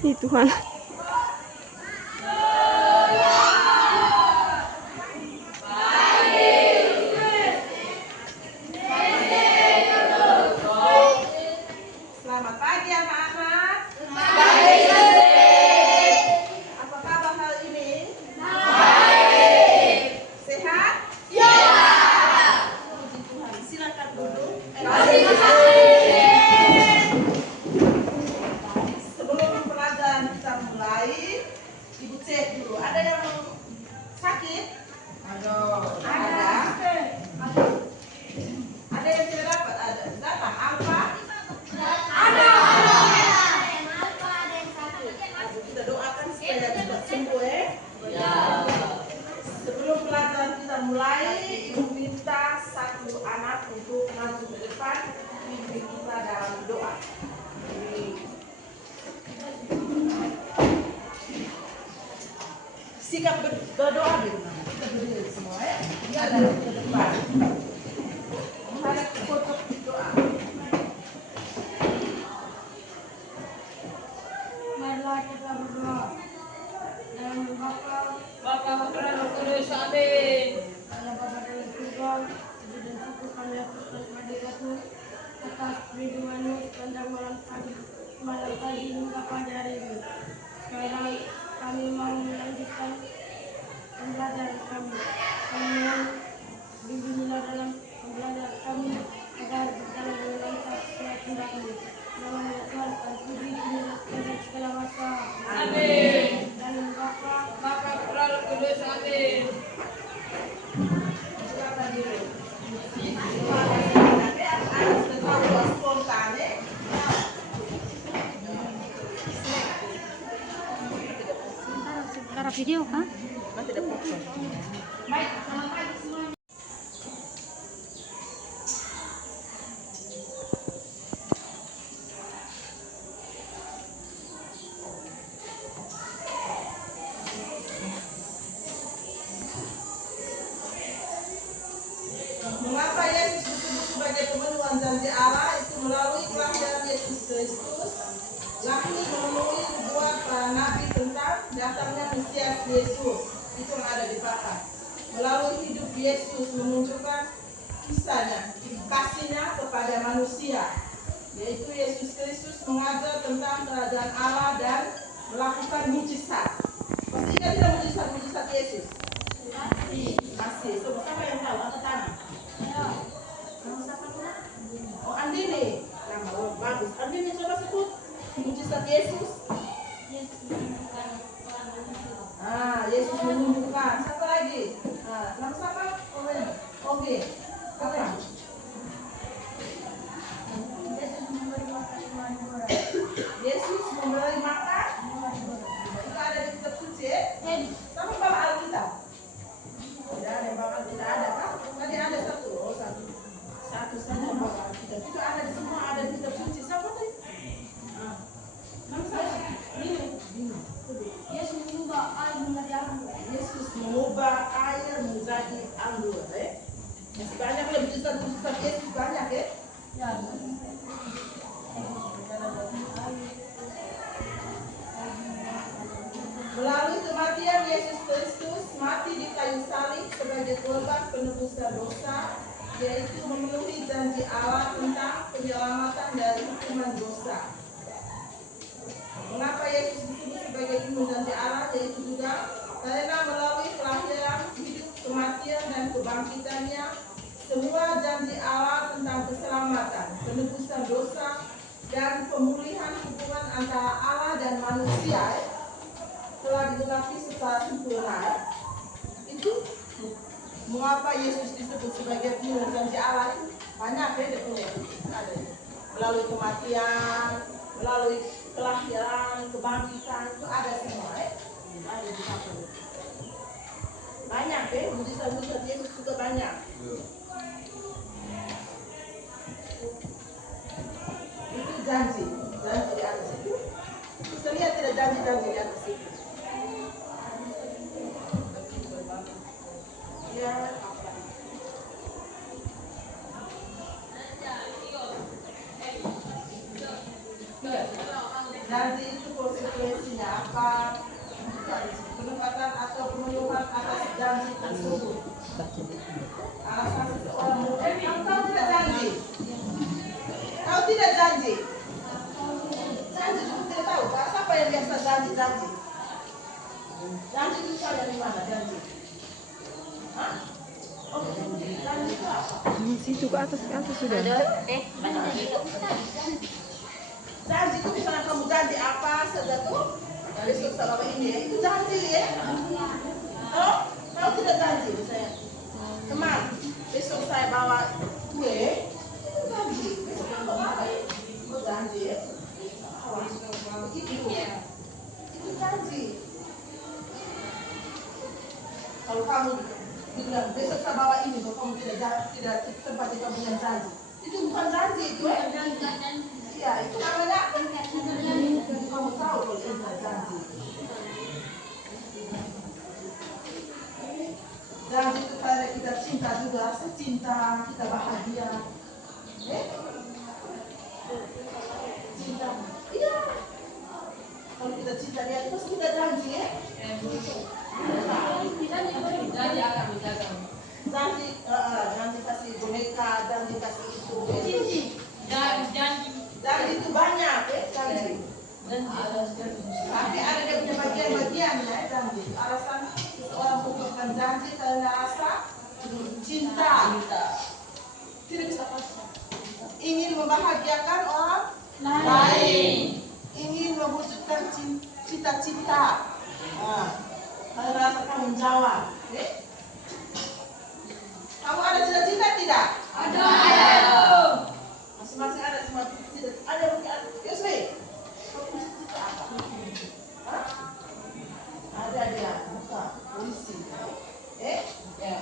Ih Tuhan. Selamat pagi anak-anak. Apa kabar hari ini? Sehat? Puji Tuhan. Silakan duduk. Sebelum pelajaran kita mulai, Ibu cek dulu. Ada yang sakit? Ada. Ada yang tidak dapat? Ada. Datang apa? Kita doakan supaya cepat sembuh ya. Sebelum pelajaran kita mulai, Ibu minta satu anak untuk maju ke depan pimpin kita dalam doa. Sikap berdoa dulu. Kita berdiri semua ya. Dia ada ke depan. Menghadap ke pojok doa. Marilah kita berdoa. Dalam Bapa Roh Kudus, amin. Allah Bapa dalam surga, puji dan syukur kami aturkan kehadirat-Mu atas perlindungan-Mu sepanjang malam tadi hingga pagi hari ini. Sekarang kami mau melanjutkan pembelajaran kami. Kami mohon bimbinglah dalam pembelajaran kami agar berjalan dengan lancar sesuai kehendak-Mu. Nama Tuhan terpuji dan segala masa. Amin. Dalam Bapa Roh Kudus, amin. Silakan dulu. Anak sudah tahu doa spontan ya. Sekarang video kah? Masih ada potong. Mengapa Yesus disebut sebagai pemenuhan janji Allah? Itu melalui kelahiran Yesus Kristus. Lahir memenuhi nubuat para nabi tentang datangnya Mesias Yesus. Itu yang ada di belakang. Melalui hidup Yesus menunjukkan kisahnya, kasihnya kepada manusia. Yaitu Yesus Kristus mengajar tentang kerajaan Allah dan melakukan mujizat. Pasti ingat tidak mujizat Yesus? Masih. Coba siapa yang tahu? Angkat tangan. Nama siapa tuh? Oh, Andini. Nama oh, bagus. Andini coba sebut mujizat Yesus. Yesus menyembuhkan. Siapa lagi? Nama siapa? Oke. Apa? Yesus memberi makan. Itu ada di kitab suci. Sama bawa Alkitab. Tidak ada yang bawa Alkitab, ada kan? Tadi ada satu. Oh, satu saja bawa Alkitab. Itu ada di semua, ada di kitab suci. Siapa tadi? Nama siapa? Binu. Yesus mengubah air menjadi anggur. Yesus mengubah air menjadi anggur. Masih banyak lah mujizat Yesus banyak ya. Ya. Melalui kematian Yesus Kristus mati di kayu salib sebagai korban penebusan dosa, yaitu memenuhi janji Allah tentang penyelamatan dari hukuman dosa. Mengapa Yesus disebut sebagai pemenuhan janji Allah? Yaitu juga karena melalui kelahiran, hidup, kematian, dan kebangkitannya, semua janji Allah tentang keselamatan, penebusan dosa, dan pemulihan hubungan antara Allah dan manusia telah digenapi secara sempurna. Itu mengapa Yesus disebut sebagai pemenuhan janji Allah? Itu banyak ya dia ada melalui kematian, melalui kelahiran, kebangkitan, itu ada semua ada di satu. Banyak ya, mujizat Yesus juga banyak. Itu janji di atas itu. Bisa lihat tidak janji di atas itu. Ya, apa? Iya. Janji itu konsekuensinya apa? Penempatan atau pemenuhan atas janji tersebut. Alasan seseorang kau tidak janji. Kau tidak janji. Janji itu tidak tahu. Siapa yang biasa janji? Janji itu dari mana janji? Hah? Oh, janji itu apa? Situ ke atas sudah. Janji itu misalnya kamu janji apa saja tuh besok sama ini itu janji ya. Oh, kau tidak janji misalnya teman besok saya bawa kue itu janji besok yang bawa itu janji ya. Itu janji. Kalau kamu bilang besok saya bawa ini kalau kamu tidak tempat kamu yang janji itu bukan janji itu ya. Iya, itu namanya kamu tahu kalau itu janji. Janji itu karena kita cinta juga, rasa cinta, kita bahagia. Cinta, iya. Kalau kita cinta dia, terus kita janji ya. Janji kasih boneka, janji kasih itu. Janji itu banyak ya, janji. Tapi ada dia punya bagian-bagian ya, janji. Alasan seseorang mengucapkan janji karena rasa cinta. Tidak bisa ingin membahagiakan orang lain. Ingin mewujudkan cita-cita. Karena rasa tanggung jawab. Kamu ada cita-cita tidak? Ada. Masing-masing ada semua cita-cita. Ada mungkin. Yosmi, kamu punya cita apa? Hah? Ada dia, buka polisi. Ya.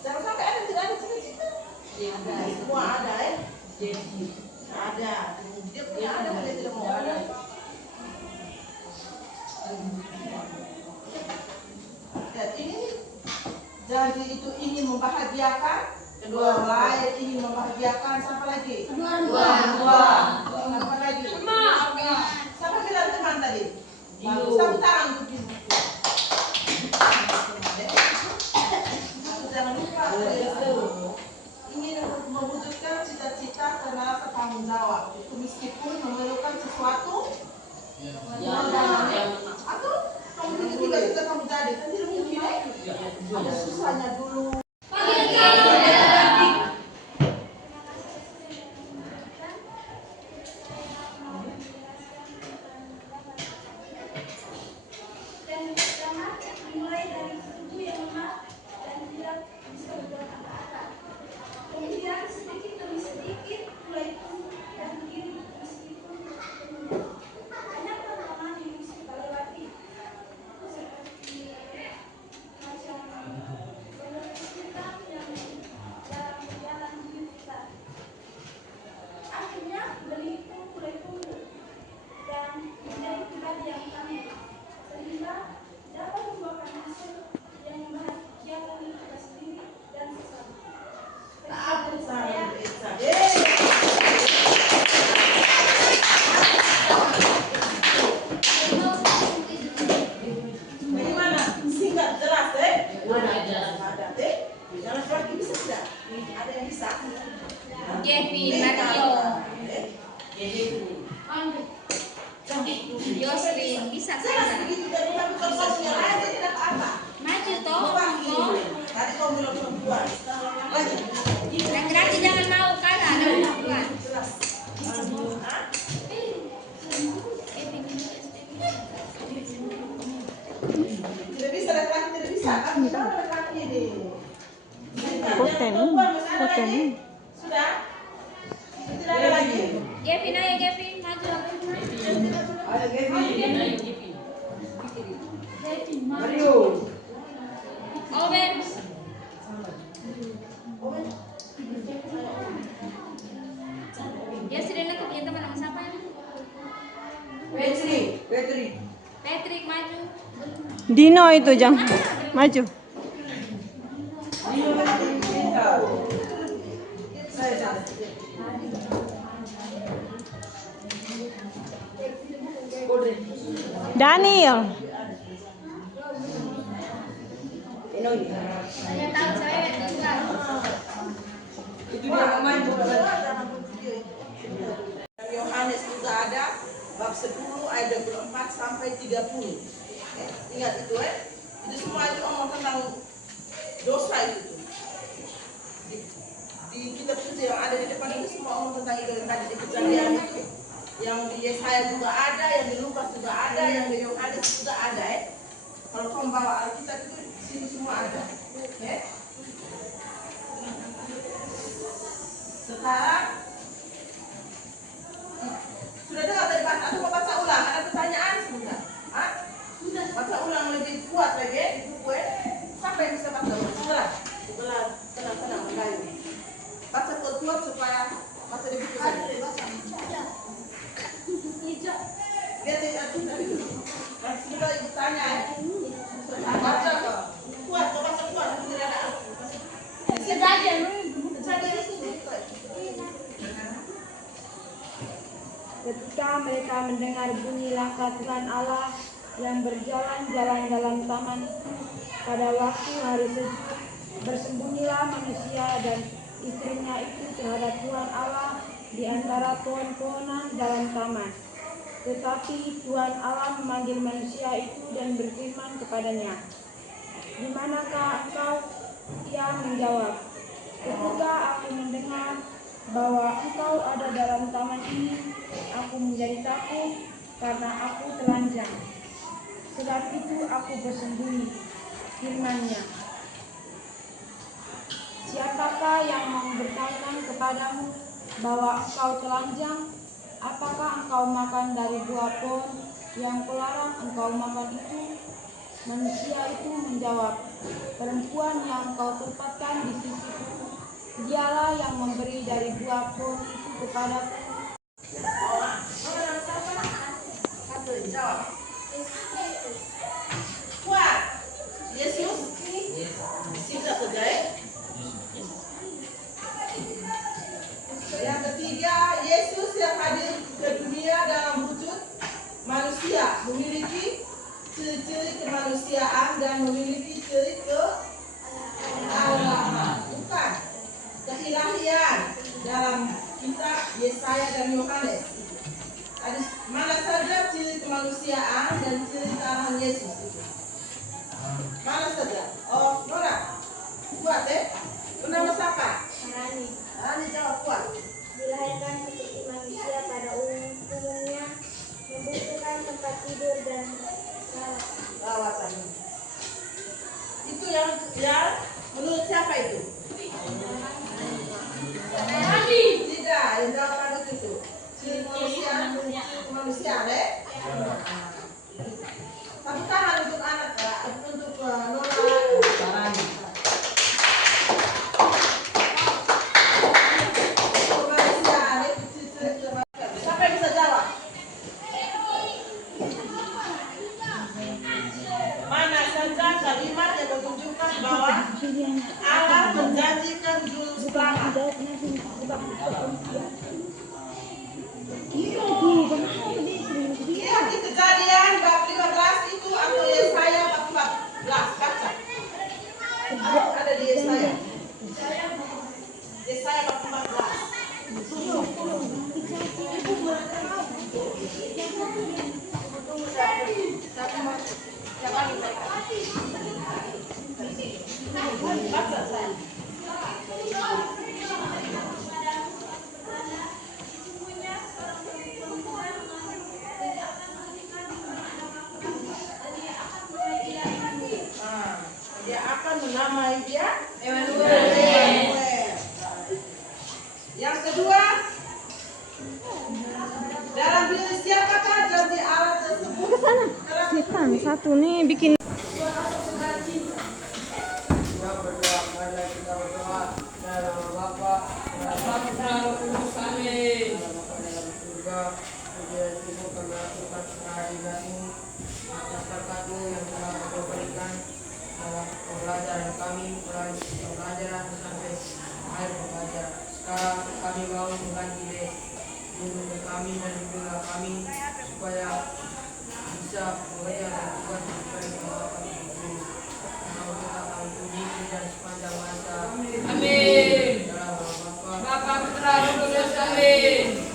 Jangan sampai ada tidak ada cita-cita. Ada, semua ada ya. Ada. Dia punya ada, dia tidak mau ada. Dan ini janji itu ingin membahagiakan kedua orang lain, ingin membahagiakan siapa lagi? Dua. Siapa lagi? Siapa bilang teman tadi? Sapu tangan begini. Jangan lupa ingin mewujudkan cita-cita karena rasa tanggung jawab. Itu meskipun memerlukan sesuatu atau kamu tiba-tiba sudah kamu jadi kan tidak mungkin ada susahnya dulu. Kevin, Mario, Yoslin, bisa saja. Maju toh. Yang gratis jangan mau kalah, ada bukan. Tidak bisa laki-laki, tidak bisa. Laki-laki ini. Poten. Sudah? Tidak ada lagi. Kevin ayo Kevin, maju. Ada Kevin. Mario. Owen. Dia sudah nak punya teman nama siapa? Patrick maju. Dino itu Jang. Maju. Daniel. Saya tahu saya juga. Itu dia main Yohanes juga ada bab 10 ayat 24 sampai 30. Ingat itu Itu semua itu omong tentang dosa itu. Di kitab suci yang ada di depan itu semua omong tentang itu yang tadi di Kejadian itu. Yang di Yesaya juga ada, yang di Lukas juga ada, yang di Yohanes juga ada Kalau kamu bawa Alkitab itu di sini semua ada. Sekarang sudah dengar tadi bahas atau mau baca ulang? Ada pertanyaan sebentar? Baca ulang lebih kuat lagi di buku Siapa yang bisa baca ulang? Tenang, mengayu. Baca kuat supaya baca di buku saja. Lihat sudah ibu tanya baca kuat, baca kuat tidak ada. Ketika mereka mendengar bunyi langkah Tuhan Allah yang berjalan-jalan dalam taman pada waktu hari sejuk, bersembunyilah manusia dan istrinya itu terhadap Tuhan Allah di antara pohon-pohonan dalam taman. Tetapi Tuhan Allah memanggil manusia itu dan berfirman kepadanya, "Di manakah engkau?" Ia menjawab, "Ketika aku mendengar bahwa engkau ada dalam taman ini, aku menjadi takut karena aku telanjang. Sebab itu aku bersembunyi." Firman-Nya, "Siapakah yang memberitahukan kepadamu bahwa engkau telanjang? Apakah engkau makan dari buah pohon yang kularang engkau makan itu?" Manusia itu menjawab, "Perempuan yang kau tempatkan di sisiku, dialah yang memberi dari buah pohon itu kepadaku." Kuat. Yesus. Singkat saja Yang ketiga, Yesus yang hadir ke dunia dalam wujud manusia memiliki ciri-ciri kemanusiaan dan memiliki ciri kealahan, bukan keilahian dalam kitab Yesaya dan Yohanes. Ada mana saja ciri kemanusiaan dan ciri kealahan Yesus itu? Mana saja? Oh, Nora, kuat Bernama siapa? Rani jawab kuat. Dilahirkan seperti manusia pada umumnya, membutuhkan tempat tidur dan Lawatan. Itu yang menurut siapa itu? Tidak, yang jawab itu. Ciri kemanusiaan Tepuk tangan untuk anak, untuk Nora Sarani. Kemanusiaan itu ciri kemanusiaan. Siapa yang bisa jawab? Mana saja kalimat yang menunjukkan bahwa Allah menjanjikan juru selamat? Lihat di Kejadian bab 15 itu atau Yesaya bab 14. Baca. Ada di Yesaya. Yesaya bab 14. Baca saya. Dia akan menamai dia Emmanuel. Yang kedua, dalam diri siapakah janji Allah tersebut? Setan satu nih bikin. Pembelajaran kami, pembelajaran sampai akhir pembelajaran. Sekarang kami mau mengganti guru kami dan guru kami supaya bisa bekerja dan tugas sesuai dengan apa yang ditulis. Nama kita kami puji dan sepanjang masa. Amin. Dalam nama Bapa, Bapa, Putra, Roh Kudus. Amin.